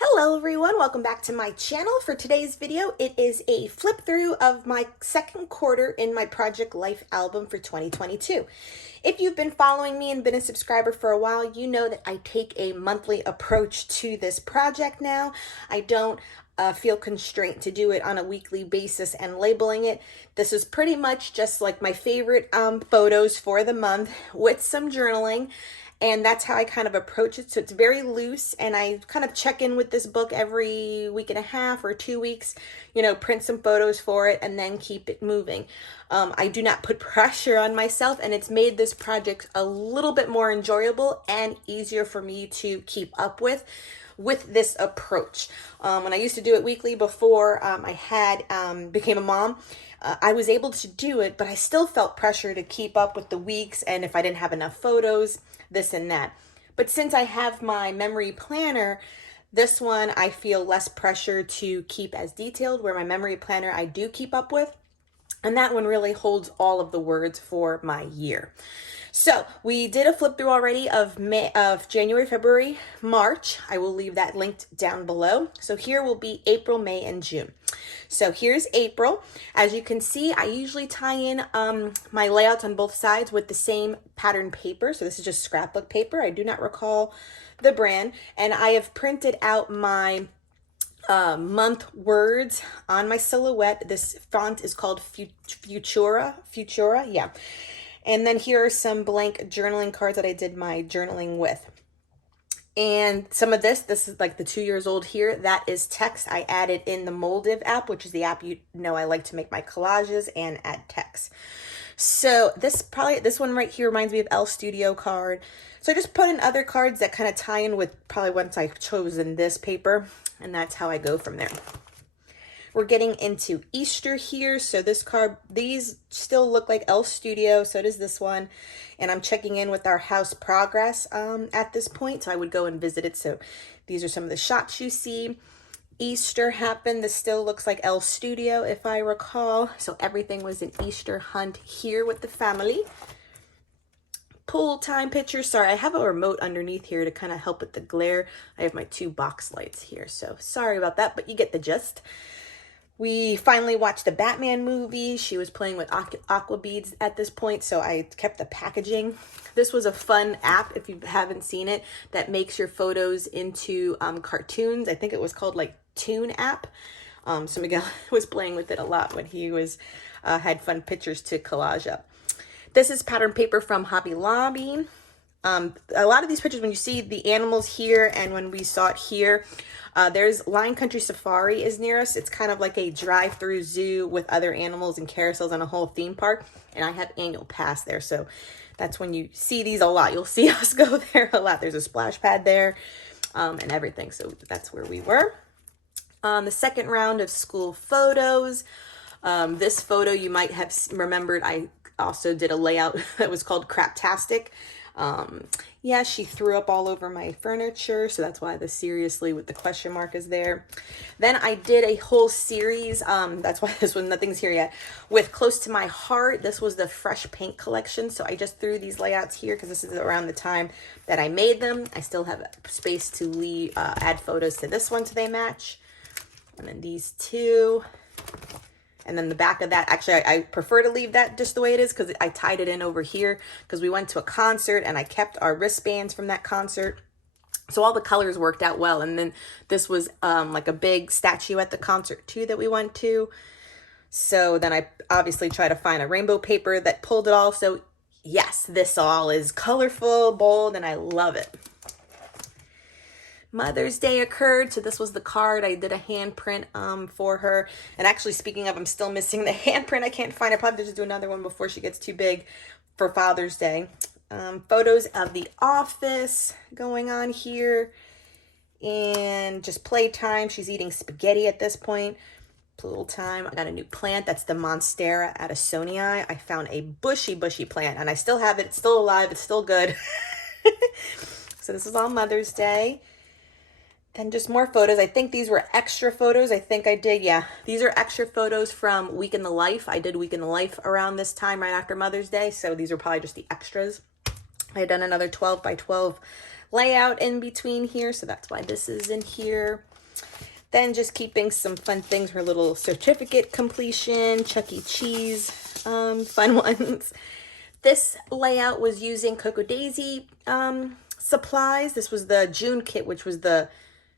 Hello everyone, welcome back to my channel. For today's video, it is a flip through of my second quarter in my Project Life album for 2022. If you've been following me and been a subscriber for a while, you know that I take a monthly approach to this project now. I don't feel constrained to do it on a weekly basis and labeling it. This is pretty much just like my favorite photos for the month with some journaling. And that's how I kind of approach it. So it's very loose, and I kind of check in with this book every week and a half or 2 weeks, print some photos for it and then keep it moving. I do not put pressure on myself, and it's made this project a little bit more enjoyable and easier for me to keep up with this approach. When I used to do it weekly before I had became a mom, I was able to do it, but I still felt pressure to keep up with the weeks and if I didn't have enough photos, this and that. But since I have my memory planner, this one I feel less pressure to keep as detailed, where my memory planner I do keep up with. And that one really holds all of the words for my year. So we did a flip through already of January, February, March. I will leave that linked down below. So here will be April, May, and June. So here's April. As you can see, I usually tie in my layouts on both sides with the same pattern paper. So this is just scrapbook paper. I do not recall the brand. And I have printed out my month words on my silhouette. This font is called Futura, yeah. And then here are some blank journaling cards that I did my journaling with. And some of this is like the 2 years old here. That is text I added in the Moldiv app, which is the app I like to make my collages and add text. So this one right here reminds me of L Studio card. So I just put in other cards that kind of tie in with probably once I've chosen this paper, and that's how I go from there. We're getting into Easter here. So these still look like L Studio. So does this one. And I'm checking in with our house progress at this point. So I would go and visit it. So these are some of the shots you see. Easter happened. This still looks like L Studio, if I recall. So everything was an Easter hunt here with the family. Pool time pictures. Sorry, I have a remote underneath here to kind of help with the glare. I have my 2 box lights here. So sorry about that, but you get the gist. We finally watched the Batman movie. She was playing with aqua beads at this point, so I kept the packaging. This was a fun app, if you haven't seen it, that makes your photos into cartoons. I think it was called like Toon app. So Miguel was playing with it a lot when he was had fun pictures to collage up. This is pattern paper from Hobby Lobby. A lot of these pictures, when you see the animals here and when we saw it here, there's Lion Country Safari is near us. It's kind of like a drive-through zoo with other animals and carousels and a whole theme park. And I have annual pass there. So that's when you see these a lot. You'll see us go there a lot. There's a splash pad there and everything. So that's where we were. The second round of school photos. This photo you might have remembered. I also did a layout that was called Craptastic. Yeah, she threw up all over my furniture, so that's why the seriously with the question mark is there. Then I did a whole series, that's why this one, nothing's here yet, with Close to My Heart. This was the Fresh Paint collection, so I just threw these layouts here because this is around the time that I made them. I still have space to add photos to this one so they match. And then these two. And then the back of that, actually, I prefer to leave that just the way it is because I tied it in over here because we went to a concert and I kept our wristbands from that concert. So all the colors worked out well. And then this was like a big statue at the concert too that we went to. So then I obviously try to find a rainbow paper that pulled it all. So yes, this all is colorful, bold, and I love it. Mother's Day occurred, so this was the card. I did a handprint for her. And actually, speaking of, I'm still missing the handprint. I can't find it. Probably just do another one before she gets too big for Father's Day. Photos of the office going on here. And just playtime. She's eating spaghetti at this point. Little time. I got a new plant. That's the Monstera Addisonii. I found a bushy plant, and I still have it. It's still alive. It's still good. So this is all Mother's Day. Then just more photos. I think these were extra photos. I think I did. Yeah, these are extra photos from Week in the Life. I did Week in the Life around this time, right after Mother's Day. So these are probably just the extras. I had done another 12 by 12 layout in between here, so that's why this is in here. Then just keeping some fun things, her little certificate completion, Chuck E. Cheese, fun ones. This layout was using Cocoa Daisy supplies. This was the June kit, which was the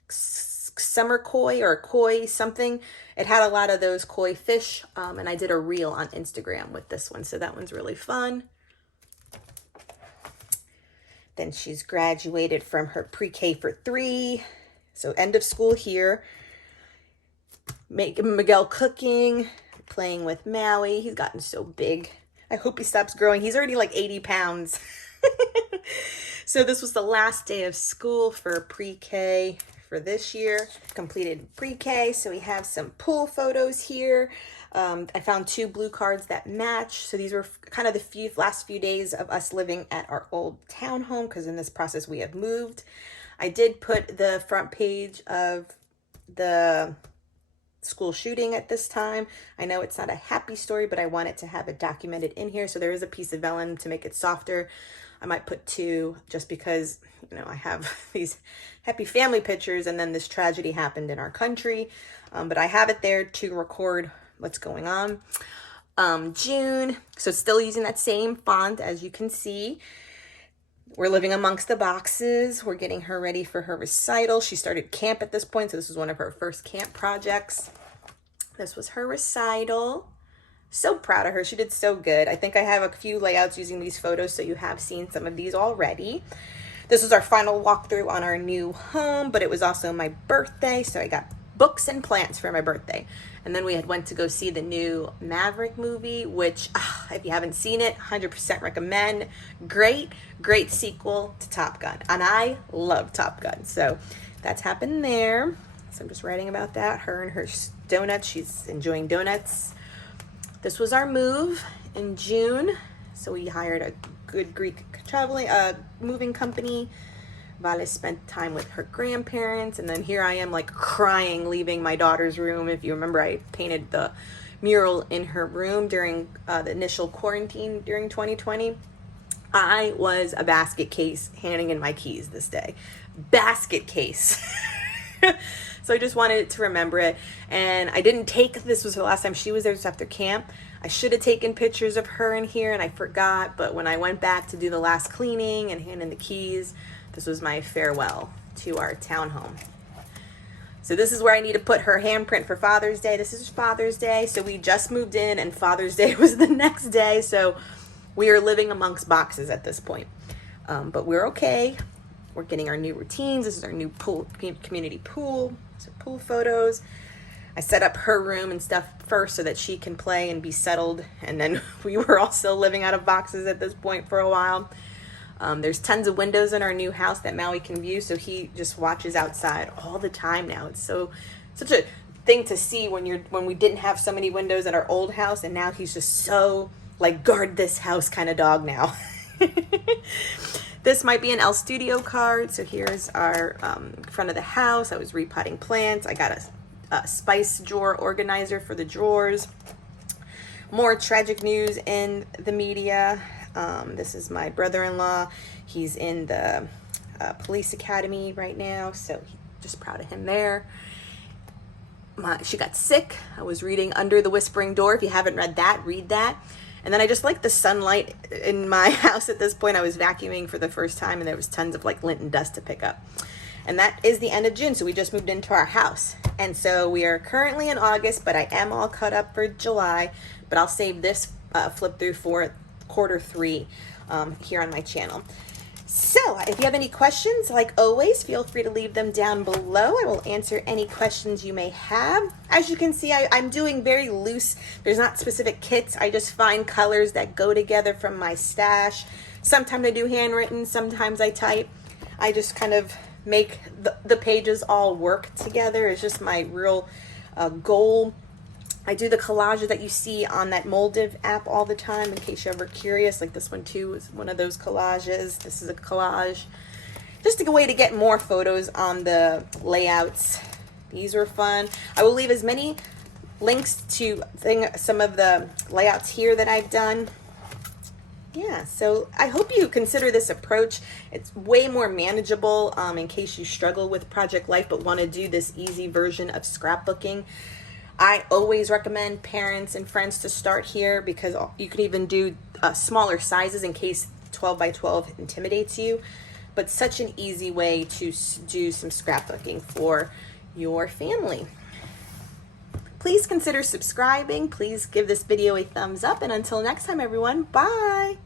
summer koi or koi something. It had a lot of those koi fish, and I did a reel on Instagram with this one, so that one's really fun. Then she's graduated from her pre-K for 3, so end of school here. Miguel cooking, playing with Maui. He's gotten so big. I hope he stops growing. He's already like 80 pounds. So this was the last day of school for pre-K for this year. Completed pre-K, so we have some pool photos here. I found 2 blue cards that match. So these were kind of the last few days of us living at our old townhome, because in this process we have moved. I did put the front page of the school shooting at this time. I know it's not a happy story, but I wanted to have it documented in here. So there is a piece of vellum to make it softer. I might put 2 just because, you know, I have these happy family pictures and then this tragedy happened in our country. But I have it there to record what's going on. June, so still using that same font, as you can see. We're living amongst the boxes. We're getting her ready for her recital. She started camp at this point, so this was one of her first camp projects. This was her recital. So proud of her. She did so good. I think I have a few layouts using these photos, so you have seen some of these already. This was our final walkthrough on our new home, but it was also my birthday, so I got books and plants for my birthday. And then we went to go see the new Maverick movie, which, if you haven't seen it, 100% recommend. Great sequel to Top Gun. And I love Top Gun. So that's happened there. So I'm just writing about that. Her and her donuts. She's enjoying donuts. This was our move in June. So we hired a good Greek moving company. Vale spent time with her grandparents, and then here I am like crying leaving my daughter's room. If you remember, I painted the mural in her room during the initial quarantine during 2020. I was a basket case handing in my keys this day. Basket case. So I just wanted to remember it. And I didn't take, this was the last time she was there, just after camp. I should have taken pictures of her in here and I forgot, but when I went back to do the last cleaning and hand in the keys, this was my farewell to our townhome. So this is where I need to put her handprint for Father's Day. This is Father's Day. So we just moved in and Father's Day was the next day. So we are living amongst boxes at this point. But we're okay. We're getting our new routines. This is our new pool, community pool. So pool photos. I set up her room and stuff first so that she can play and be settled. And then we were also living out of boxes at this point for a while. There's tons of windows in our new house that Maui can view, so he just watches outside all the time now. It's such a thing to see when we didn't have so many windows at our old house, and now he's just so like guard this house kind of dog now. This might be an El Studio card. So here's our front of the house. I was repotting plants. I got a spice drawer organizer for the drawers. More tragic news in the media. This is my brother-in-law. He's in the police academy right now, so just proud of him there. She got sick. I was reading Under the Whispering Door. If you haven't read that, read that. And then I just like the sunlight in my house at this point. I was vacuuming for the first time, and there was tons of like lint and dust to pick up. And that is the end of June, so we just moved into our house. And so we are currently in August, but I am all caught up for July. But I'll save this flip through for Q3 here on my channel. So if you have any questions, like always, feel free to leave them down below. I will answer any questions you may have. As you can see, I'm doing very loose. There's not specific kits. I just find colors that go together from my stash. Sometimes I do handwritten, sometimes I type. I just kind of make the pages all work together. It's just my real goal. I do the collages that you see on that Moldiv app all the time, in case you're ever curious. Like this one too is one of those collages. This is a collage. Just a way to get more photos on the layouts. These were fun. I will leave as many links to some of the layouts here that I've done Yeah, so I hope you consider this approach. It's way more manageable in case you struggle with project life but want to do this easy version of scrapbooking. I always recommend parents and friends to start here because you can even do smaller sizes in case 12 by 12 intimidates you. But such an easy way to do some scrapbooking for your family. Please consider subscribing. Please give this video a thumbs up. And until next time, everyone, bye.